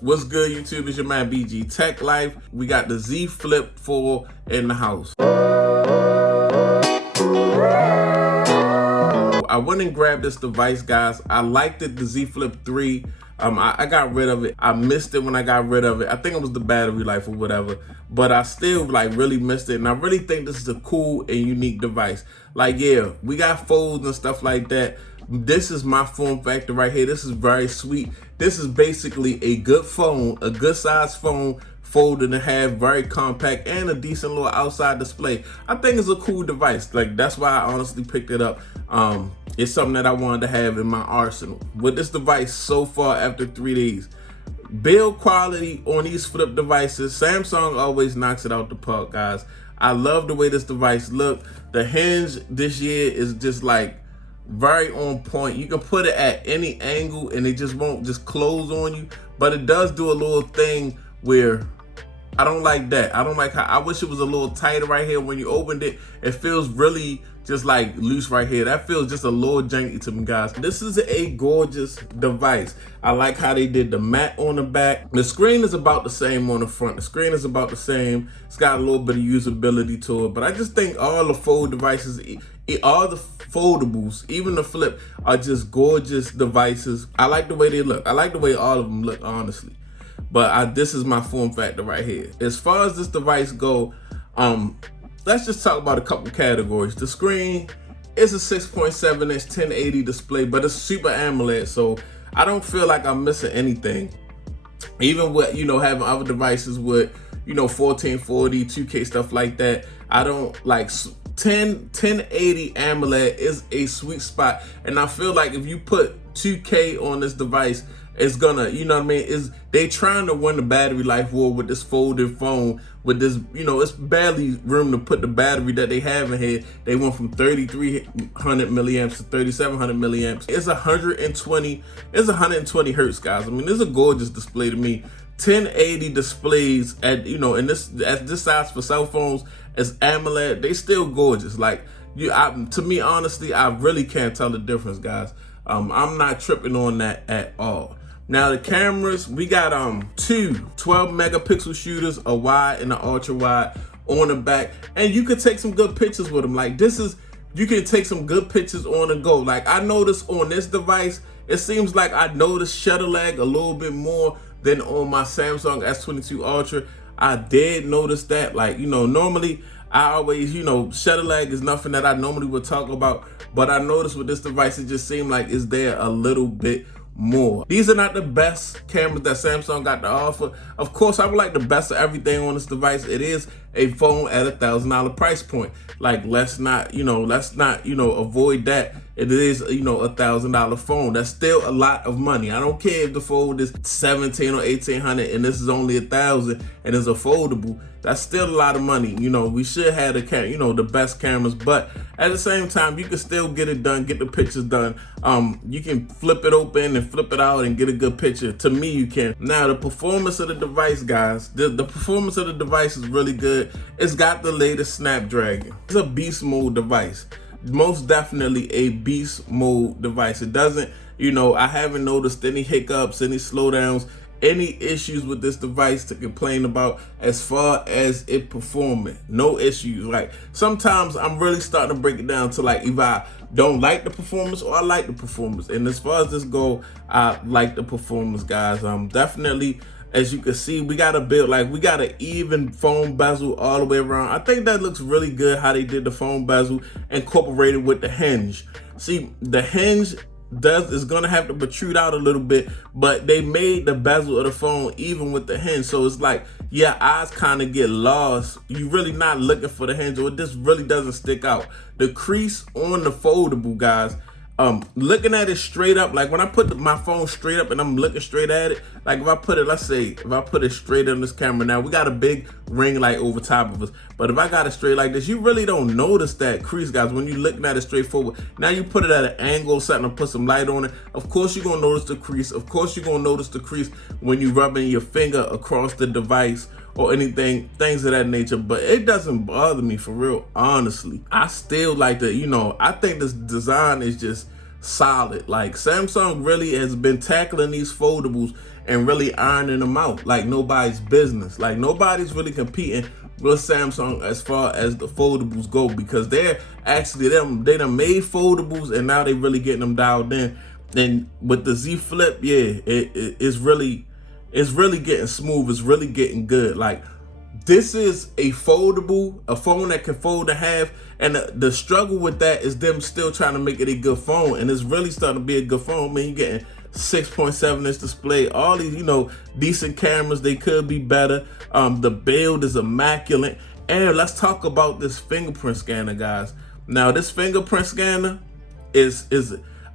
What's good, YouTube? It's your man BG Tech Life. We got the Z Flip 4 in the house. I went and grabbed this device, guys. I liked it, the Z Flip 3. I got rid of it. I missed it when I got rid of it. I think it was the battery life or whatever, but I still really missed it. And I really think this is a cool and unique device. Like, yeah, we got folds and stuff like that. This is my form factor right here. This is very sweet. This is basically a good phone, a good size phone, folded in half, very compact, and a decent little outside display. I think it's a cool device. Like, that's why I honestly picked it up. It's something that I wanted to have in my arsenal. With this device so far after 3 days, build quality on these flip devices, Samsung always knocks it out the park, guys. I love the way this device look. The hinge this year is just like very on point. You can put it at any angle and it just won't just close on you, but it does do a little thing where I don't like that. I don't like how, I wish it was a little tighter right here. When you opened it, it feels really just like loose right here. That feels just a little janky to me, guys. This is a gorgeous device. I like how they did the matte on the back. The screen is about the same on the front. The screen is about the same. It's got a little bit of usability to it, but I just think all the fold devices, all the foldables, even the flip, are just gorgeous devices. I like the way they look. I like the way all of them look, honestly. But this is my form factor right here. As far as this device go, let's just talk about a couple categories. The screen is a 6.7 inch 1080 display, but it's Super AMOLED, so I don't feel like I'm missing anything. Even with, having other devices with, 1440, 2K, stuff like that, I don't like 1080 AMOLED is a sweet spot. And I feel like if you put 2K on this device, it's gonna, they trying to win the battery life war with this folded phone, with this, it's barely room to put the battery that they have in here. They went from 3,300 milliamps to 3,700 milliamps. It's 120 hertz, guys. I mean, this is a gorgeous display to me. 1080 displays at, and this size for cell phones as AMOLED, they still gorgeous. Like, to me, honestly, I really can't tell the difference, guys. I'm not tripping on that at all. Now the cameras, we got two 12 megapixel shooters, a wide and an ultra wide on the back, and you could take some good pictures with them. Like, you can take some good pictures on the go. Like, I noticed on this device, it seems like I noticed shutter lag a little bit more than on my Samsung S22 Ultra. I did notice that. Like, normally I always, shutter lag is nothing that I normally would talk about, but I noticed with this device, it just seemed like it's there a little bit more. These are not the best cameras that Samsung got to offer. Of course, I would like the best of everything on this device. It is a phone at $1,000 price point. Like, let's not avoid that. It is, $1,000 phone. That's still a lot of money. I don't care if the fold is 17 or 1800 and this is only 1,000 and it's a foldable. That's still a lot of money. We should have the best cameras, but at the same time, you can still get it done, get the pictures done. You can flip it open and flip it out and get a good picture. To me, you can. Now, the performance of the device, guys, the performance of the device is really good. It's got the latest Snapdragon. It's a beast mode device. Most definitely a beast mode device. It doesn't, I haven't noticed any hiccups, any slowdowns, any issues with this device to complain about as far as it performing. No issues. Like, sometimes I'm really starting to break it down to, like, if I don't like the performance or I like the performance. And as far as this go, I like the performance, guys. Definitely, as you can see, we got an even phone bezel all the way around. I think that looks really good how they did the phone bezel incorporated with the hinge. See, the hinge is gonna have to protrude out a little bit, but they made the bezel of the phone even with the hinge, so it's like your eyes kind of get lost. You really not looking for the hinge, or this really doesn't stick out. The crease on the foldable, guys, looking at it straight up, like when I put my phone straight up and I'm looking straight at it, like if I put it, let's say, if I put it straight on this camera, now we got a big ring light over top of us, but if I got it straight like this, you really don't notice that crease, guys, when you're looking at it straight forward. Now you put it at an angle, something to put some light on it, of course you're gonna notice the crease. Of course you're gonna notice the crease when you're rubbing your finger across the device or anything, things of that nature, but it doesn't bother me, for real, honestly. I still like the, I think this design is just solid. Like, Samsung really has been tackling these foldables and really ironing them out like nobody's business. Like nobody's really competing with Samsung as far as the foldables go, because they're actually they done made foldables and now they really getting them dialed in. And with the Z Flip, yeah, it's really getting smooth. It's really getting good. Like, this is a foldable, a phone that can fold in half, and the struggle with that is them still trying to make it a good phone, and it's really starting to be a good phone. Man, you're getting 6.7-inch display, all these, decent cameras. They could be better. The build is immaculate. And let's talk about this fingerprint scanner, guys. Now, this fingerprint scanner is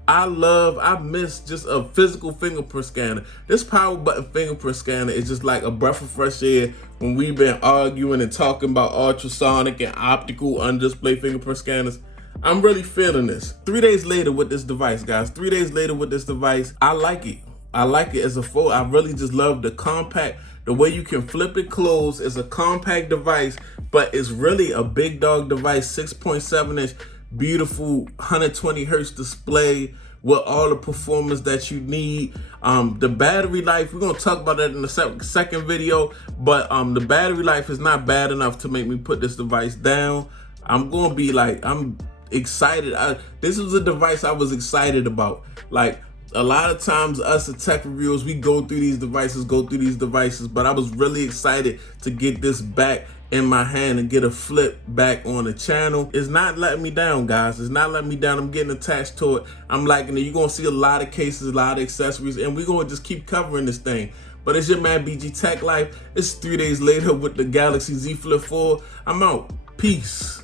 I miss just a physical fingerprint scanner. This power button fingerprint scanner is just like a breath of fresh air when we've been arguing and talking about ultrasonic and optical on-display fingerprint scanners. I'm really feeling this. 3 days later with this device, guys. 3 days later with this device, I like it. I like it as a phone. I really just love the compact, the way you can flip it closed. It's a compact device, but it's really a big dog device, 6.7-inch. Beautiful 120 hertz display with all the performance that you need. The battery life, we're gonna talk about that in the second video, but the battery life is not bad enough to make me put this device down. I'm excited. This was a device I was excited about. Like, a lot of times us as tech reviewers, we go through these devices, but I was really excited to get this back in my hand and get a flip back on the channel. It's not letting me down, guys. It's not letting me down. I'm getting attached to it. I'm liking it. You're gonna see a lot of cases, a lot of accessories, and we're gonna just keep covering this thing. But it's your man BG Tech Life. It's 3 days later with the Galaxy Z Flip 4. I'm out. Peace.